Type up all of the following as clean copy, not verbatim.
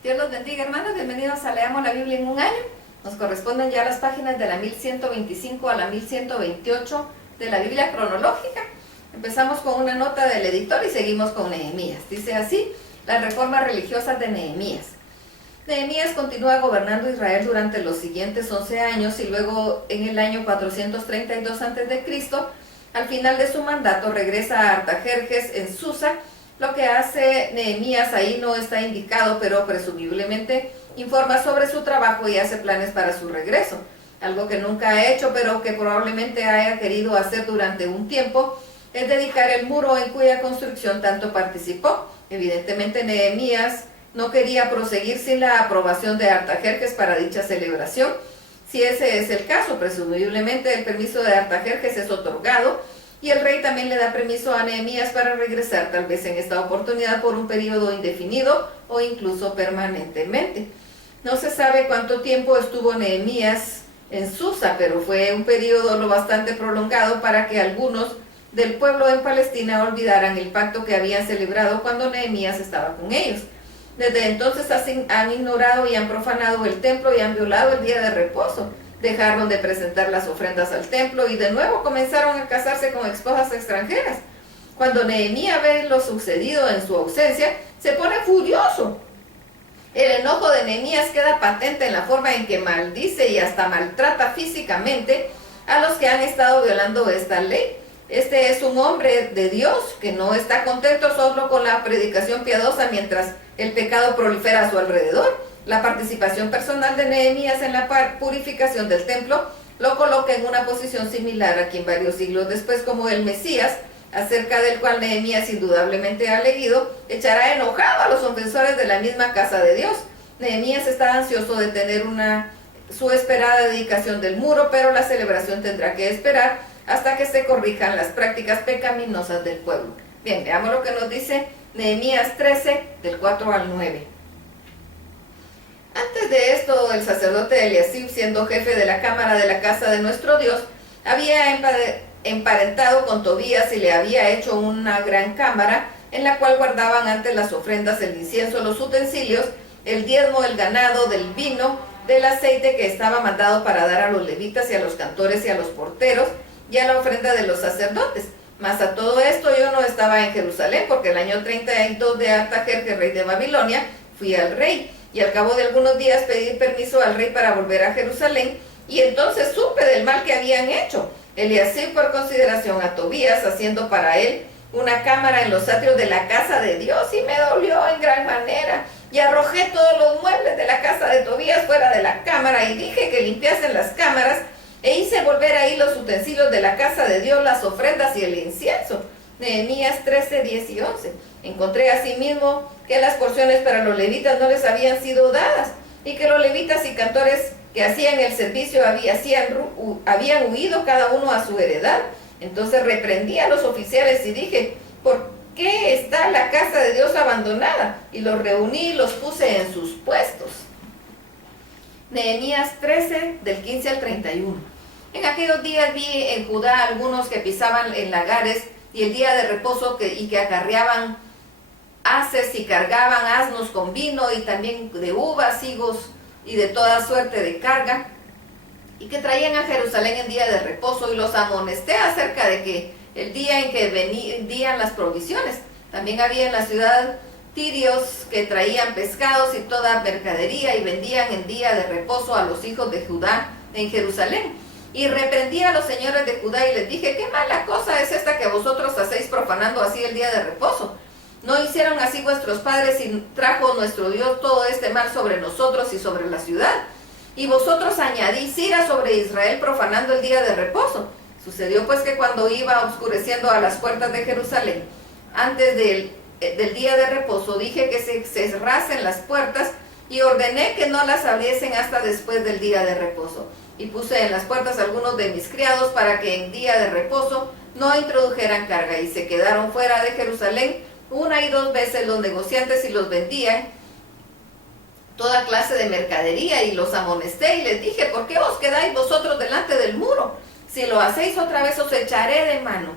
Dios los bendiga, hermanos. Bienvenidos a Leamos la Biblia en un año. Nos corresponden ya las páginas de la 1125 a la 1128 de la Biblia cronológica. Empezamos con una nota del editor y seguimos con Nehemías. Dice así: las reformas religiosas de Nehemías. Nehemías continúa gobernando Israel durante los siguientes 11 años y luego en el año 432 a.C., al final de su mandato, regresa a Artajerjes en Susa. Lo que hace Nehemías ahí no está indicado, pero presumiblemente informa sobre su trabajo y hace planes para su regreso. Algo que nunca ha hecho, pero que probablemente haya querido hacer durante un tiempo, es dedicar el muro en cuya construcción tanto participó. Evidentemente Nehemías no quería proseguir sin la aprobación de Artajerjes para dicha celebración. Si ese es el caso, presumiblemente el permiso de Artajerjes es otorgado y el rey también le da permiso a Nehemías para regresar, tal vez en esta oportunidad por un periodo indefinido o incluso permanentemente. No se sabe cuánto tiempo estuvo Nehemías en Susa, pero fue un periodo lo bastante prolongado para que algunos del pueblo en Palestina olvidaran el pacto que habían celebrado cuando Nehemías estaba con ellos. Desde entonces han ignorado y han profanado el templo y han violado el día de reposo. Dejaron de presentar las ofrendas al templo y de nuevo comenzaron a casarse con esposas extranjeras. Cuando Nehemías ve lo sucedido en su ausencia, se pone furioso. El enojo de Nehemías queda patente en la forma en que maldice y hasta maltrata físicamente a los que han estado violando esta ley. Este es un hombre de Dios que no está contento solo con la predicación piadosa mientras el pecado prolifera a su alrededor. La participación personal de Nehemías en la purificación del templo lo coloca en una posición similar a quien varios siglos después, como el Mesías, acerca del cual Nehemías indudablemente ha leído, echará enojado a los ofensores de la misma casa de Dios. Nehemías está ansioso de tener su esperada dedicación del muro, pero la celebración tendrá que esperar hasta que se corrijan las prácticas pecaminosas del pueblo. Bien, veamos lo que nos dice Nehemías 13, del 4 al 9. Antes de esto, el sacerdote Eliasib, siendo jefe de la cámara de la casa de nuestro Dios, había emparentado con Tobías y le había hecho una gran cámara en la cual guardaban antes las ofrendas, el incienso, los utensilios, el diezmo, el ganado, del vino, del aceite que estaba mandado para dar a los levitas y a los cantores y a los porteros y a la ofrenda de los sacerdotes. Mas a todo esto yo no estaba en Jerusalén, porque el año 32 de Artajerjes, rey de Babilonia, fui al rey. Y al cabo de algunos días pedí permiso al rey para volver a Jerusalén, y entonces supe del mal que habían hecho. Eliasib, por consideración a Tobías, haciendo para él una cámara en los atrios de la casa de Dios, y me dolió en gran manera, y arrojé todos los muebles de la casa de Tobías fuera de la cámara, y dije que limpiasen las cámaras, e hice volver ahí los utensilios de la casa de Dios, las ofrendas y el incienso. Nehemías 13, 10 y 11. Encontré asimismo que las porciones para los levitas no les habían sido dadas, y que los levitas y cantores que hacían el servicio habían huido cada uno a su heredad. Entonces reprendí a los oficiales y dije: ¿por qué está la casa de Dios abandonada? Y los reuní y los puse en sus puestos. Nehemías 13, del 15 al 31. En aquellos días vi en Judá algunos que pisaban en lagares y el día de reposo y que acarreaban haces y cargaban asnos con vino y también de uvas, higos y de toda suerte de carga, y que traían a Jerusalén en día de reposo, y los amonesté acerca de que el día en que vendían las provisiones. También había en la ciudad tirios que traían pescados y toda mercadería y vendían en día de reposo a los hijos de Judá en Jerusalén. Y reprendí a los señores de Judá y les dije: ¿qué mala cosa es esta que vosotros hacéis profanando así el día de reposo? ¿No hicieron así vuestros padres y trajo nuestro Dios todo este mal sobre nosotros y sobre la ciudad? Y vosotros añadís ira sobre Israel profanando el día de reposo. Sucedió pues que cuando iba oscureciendo a las puertas de Jerusalén, antes del día de reposo, dije que se cerrasen las puertas y ordené que no las abriesen hasta después del día de reposo. Y puse en las puertas algunos de mis criados para que en día de reposo no introdujeran carga, y se quedaron fuera de Jerusalén 1 y 2 veces los negociantes y los vendían toda clase de mercadería, y los amonesté y les dije: ¿por qué os quedáis vosotros delante del muro? Si lo hacéis otra vez os echaré de mano.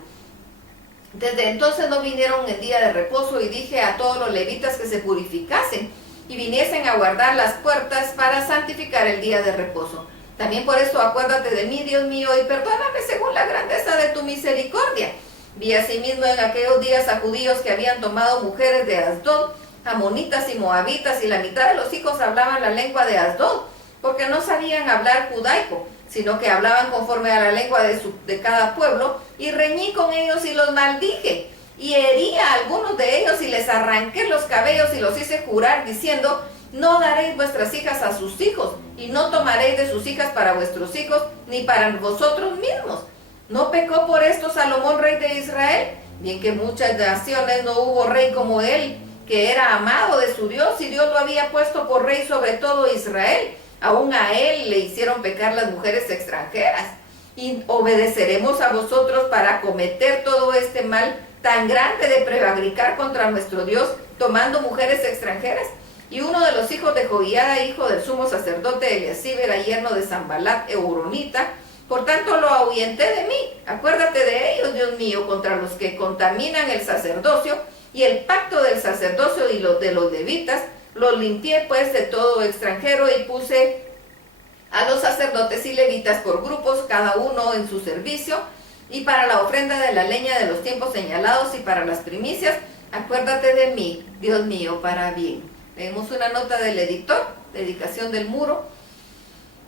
Desde entonces no vinieron en día de reposo, y dije a todos los levitas que se purificasen, y viniesen a guardar las puertas para santificar el día de reposo. También por esto acuérdate de mí, Dios mío, y perdóname según la grandeza de tu misericordia. Vi asimismo en aquellos días a judíos que habían tomado mujeres de Asdod, amonitas y moabitas, y la mitad de los hijos hablaban la lengua de Asdod, porque no sabían hablar judaico, sino que hablaban conforme a la lengua de cada pueblo, y reñí con ellos y los maldije, y herí a algunos de ellos y les arranqué los cabellos y los hice jurar, diciendo: no daréis vuestras hijas a sus hijos, y no tomaréis de sus hijas para vuestros hijos, ni para vosotros mismos. ¿No pecó por esto Salomón, rey de Israel? Bien que muchas naciones no hubo rey como él, que era amado de su Dios, y Dios lo había puesto por rey sobre todo Israel. Aún a él le hicieron pecar las mujeres extranjeras. Y obedeceremos a vosotros para cometer todo este mal tan grande de prevaricar contra nuestro Dios, tomando mujeres extranjeras. Y uno de los hijos de Joiada, hijo del sumo sacerdote Eliasib, era yerno de Sanbalat Euronita. Por tanto lo ahuyenté de mí. Acuérdate de ellos, Dios mío, contra los que contaminan el sacerdocio y el pacto del sacerdocio y los de los levitas. Los limpié pues de todo extranjero y puse a los sacerdotes y levitas por grupos, cada uno en su servicio, y para la ofrenda de la leña de los tiempos señalados y para las primicias. Acuérdate de mí, Dios mío, para bien. Leemos una nota del editor, dedicación del muro.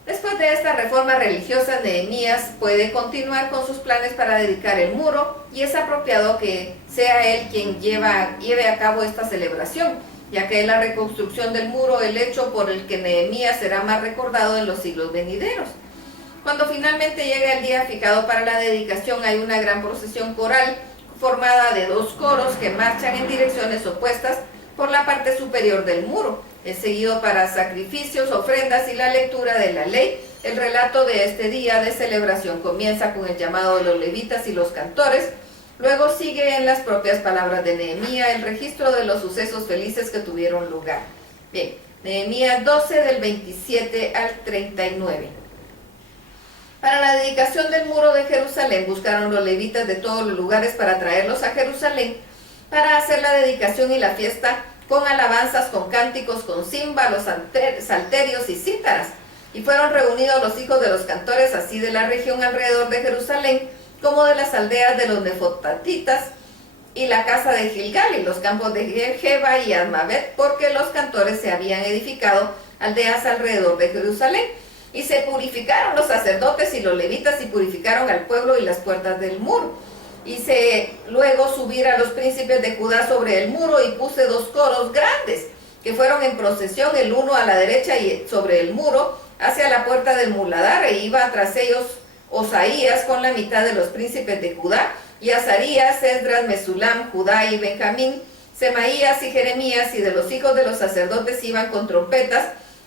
Después de esta reforma religiosa, Nehemías puede continuar con sus planes para dedicar el muro, y es apropiado que sea él quien lleve a cabo esta celebración, ya que es la reconstrucción del muro el hecho por el que Nehemías será más recordado en los siglos venideros. Cuando finalmente llega el día fijado para la dedicación, hay una gran procesión coral formada de 2 coros que marchan en direcciones opuestas por la parte superior del muro. Es seguido para sacrificios, ofrendas y la lectura de la ley. El relato de este día de celebración comienza con el llamado de los levitas y los cantores. Luego sigue en las propias palabras de Nehemías el registro de los sucesos felices que tuvieron lugar. Bien, Nehemías 12 del 27 al 39. Para la dedicación del muro de Jerusalén buscaron los levitas de todos los lugares para traerlos a Jerusalén para hacer la dedicación y la fiesta con alabanzas, con cánticos, con címbalos, salterios y cítaras. Y fueron reunidos los hijos de los cantores, así de la región alrededor de Jerusalén, como de las aldeas de los nefotatitas, y la casa de Gilgal, y los campos de Geba y Admabet, porque los cantores se habían edificado aldeas alrededor de Jerusalén. Y se purificaron los sacerdotes y los levitas, y purificaron al pueblo y las puertas del muro. Hice luego subir a los príncipes de Judá sobre el muro, y puse 2 coros grandes, que fueron en procesión, el uno a la derecha y sobre el muro, hacia la puerta del muladar, e iba tras ellos Osaías con la mitad de los príncipes de Judá, y Azarías, Esdras, Mesulam, Judá y Benjamín, Semaías y Jeremías, y de los hijos de los sacerdotes iban con trompetas,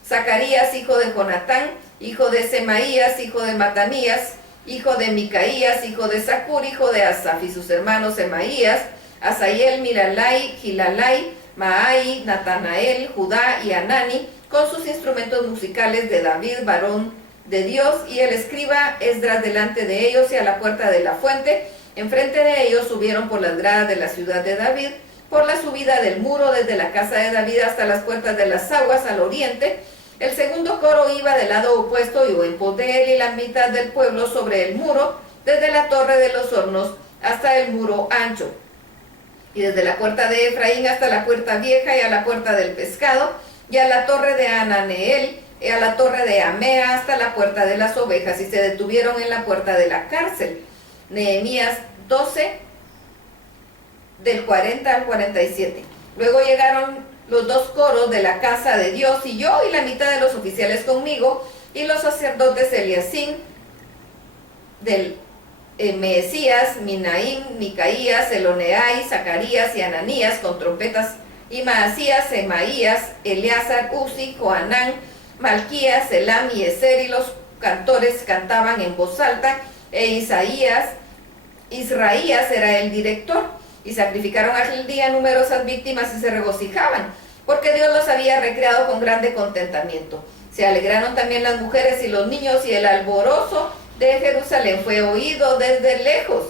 Zacarías, hijo de Jonatán, hijo de Semaías, hijo de Matanías, hijo de Micaías, hijo de Zacur, hijo de Asaf, y sus hermanos Semaías, Asahel, Milalai, Gilalai, Maai, Natanael, Judá y Anani, con sus instrumentos musicales de David, varón de Dios, y el escriba Esdras delante de ellos, y a la puerta de la fuente. Enfrente de ellos subieron por las gradas de la ciudad de David, por la subida del muro desde la casa de David hasta las puertas de las aguas al oriente. El segundo coro iba del lado opuesto, y en pos de él y la mitad del pueblo sobre el muro, desde la torre de los hornos hasta el muro ancho, y desde la puerta de Efraín hasta la puerta vieja, y a la puerta del pescado, y a la torre de Ananeel, y a la torre de Amea hasta la puerta de las ovejas, y se detuvieron en la puerta de la cárcel. Nehemías 12 del 40 al 47. Luego llegaron los 2 coros de la casa de Dios, y yo y la mitad de los oficiales conmigo, y los sacerdotes Eliasín, del Mesías, Minaín, Micaías, Eloneai, Zacarías y Ananías con trompetas, y Maasías, Semaías, Eleazar, Uzi, Joanán, Malquías, Elam y Ezer, y los cantores cantaban en voz alta, e Isaías era el director. Y sacrificaron aquel día numerosas víctimas y se regocijaban, porque Dios los había recreado con grande contentamiento. Se alegraron también las mujeres y los niños, y el alborozo de Jerusalén fue oído desde lejos.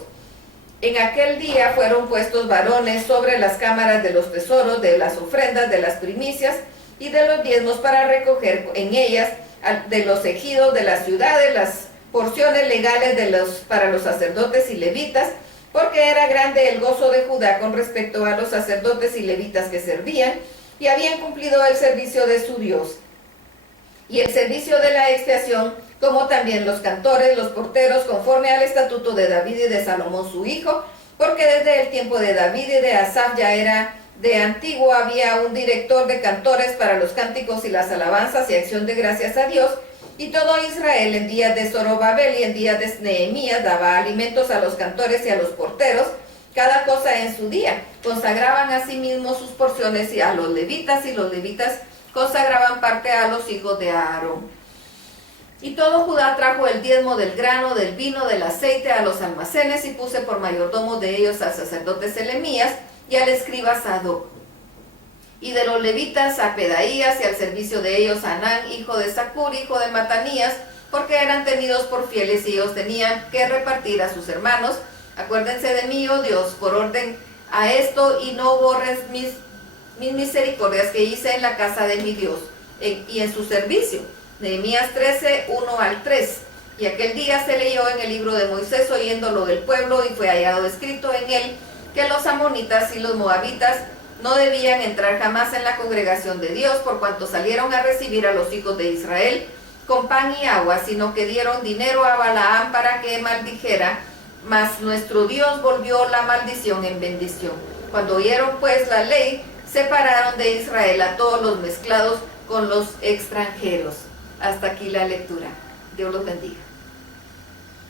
En aquel día fueron puestos varones sobre las cámaras de los tesoros, de las ofrendas, de las primicias, y de los diezmos para recoger en ellas de los ejidos de las ciudades las porciones legales para los sacerdotes y levitas, porque era grande el gozo de Judá con respecto a los sacerdotes y levitas que servían, y habían cumplido el servicio de su Dios, y el servicio de la expiación, como también los cantores, los porteros, conforme al estatuto de David y de Salomón su hijo, porque desde el tiempo de David y de Asaf ya era de antiguo, había un director de cantores para los cánticos y las alabanzas y acción de gracias a Dios, y todo Israel en días de Zorobabel y en días de Nehemías daba alimentos a los cantores y a los porteros, cada cosa en su día. Consagraban a sí mismos sus porciones y a los levitas, y los levitas consagraban parte a los hijos de Aarón. Y todo Judá trajo el diezmo del grano, del vino, del aceite a los almacenes, y puse por mayordomos de ellos al sacerdote Selemías y al escriba Sadoc. Y de los levitas a Pedaías, y al servicio de ellos a Anán, hijo de Zacur, hijo de Matanías, porque eran tenidos por fieles y ellos tenían que repartir a sus hermanos. Acuérdense de mí, oh Dios, por orden a esto, y no borres mis misericordias que hice en la casa de mi Dios y en su servicio. Nehemías 13, 1 al 3. Y aquel día se leyó en el libro de Moisés, oyéndolo del pueblo, y fue hallado escrito en él que los amonitas y los moabitas no debían entrar jamás en la congregación de Dios, por cuanto salieron a recibir a los hijos de Israel con pan y agua, sino que dieron dinero a Balaam para que maldijera, mas nuestro Dios volvió la maldición en bendición. Cuando oyeron pues la ley, separaron de Israel a todos los mezclados con los extranjeros. Hasta aquí la lectura. Dios los bendiga.